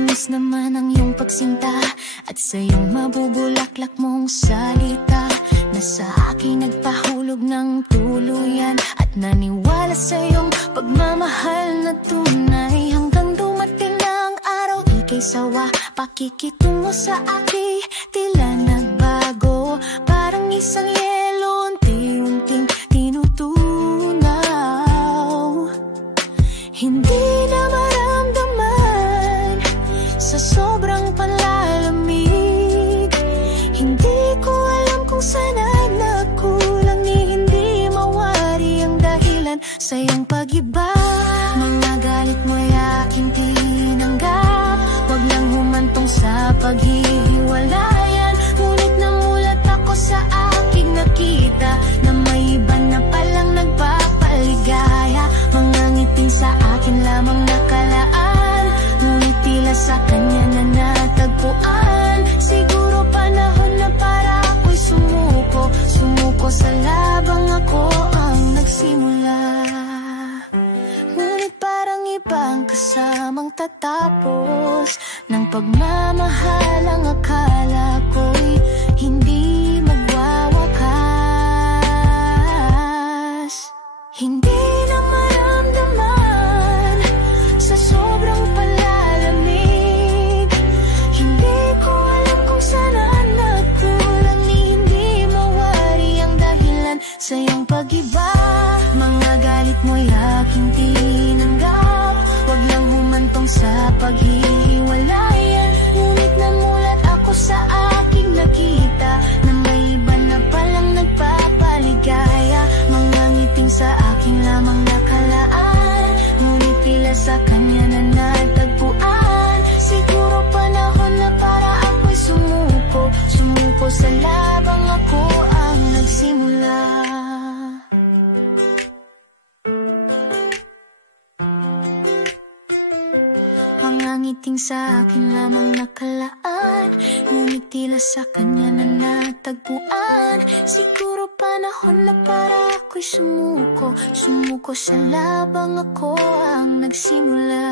Matamis naman ang iyong pagsinta at sa iyong mabubulaklak mong salita na sa akin nagpahulog ng tuluyan at naniwala sa iyong pagmamahal na tunay. Hanggang dumating na ang araw, ika'y sawa, pakikitungo sa akin tila nagbago. Parang isang yelo, unti-unting tinutunaw. Hindi na maramdaman sa sobrang panlalamig. Hindi ko alam kung saan nagkulang, ni hindi mawari ang dahilan sa iyong pag-iba. Mga galit mo'y aking tinanggap, wag lang humantong sa paghihiwalayan. Ngunit namulat ako sa aking nakita na may iba na palang nagpapaligaya. Mga ngiting sa akin lamang nakalaan, ngunit tila sa kanya na natagpuan. Siguro panahon na para ako'y sumuko, sumuko sa labang ako ang nagsimula. Ngunit parang ibang kasamang tatapos ng pagmamahal, ang akala ko'y hindi magwawakas. Hindi na maramdaman sa sobrang palalamig. Hindi ko alam kung saan nagkulang, ni hindi mawari ang dahilan sa iyong pag-iba. Mga galit mo'y aking tinanggap, wag lang humantong sa paghihiwalayan. Ngunit namulat ako sa aking nakita na may iba na palang nagpapaligaya. Mga ngiting sa akin lamang nakalaan, ngunit tila sa kanya na natagpuan. Siguro panahon na para ako'y sumuko, sumuko sa labang ako ang nagsimula. Mga ngiting sa akin lamang nakalaan, ngunit tila sa kanya na natagpuan. Siguro panahon na para ako'y sumuko, sumuko sa labang ako ang nagsimula.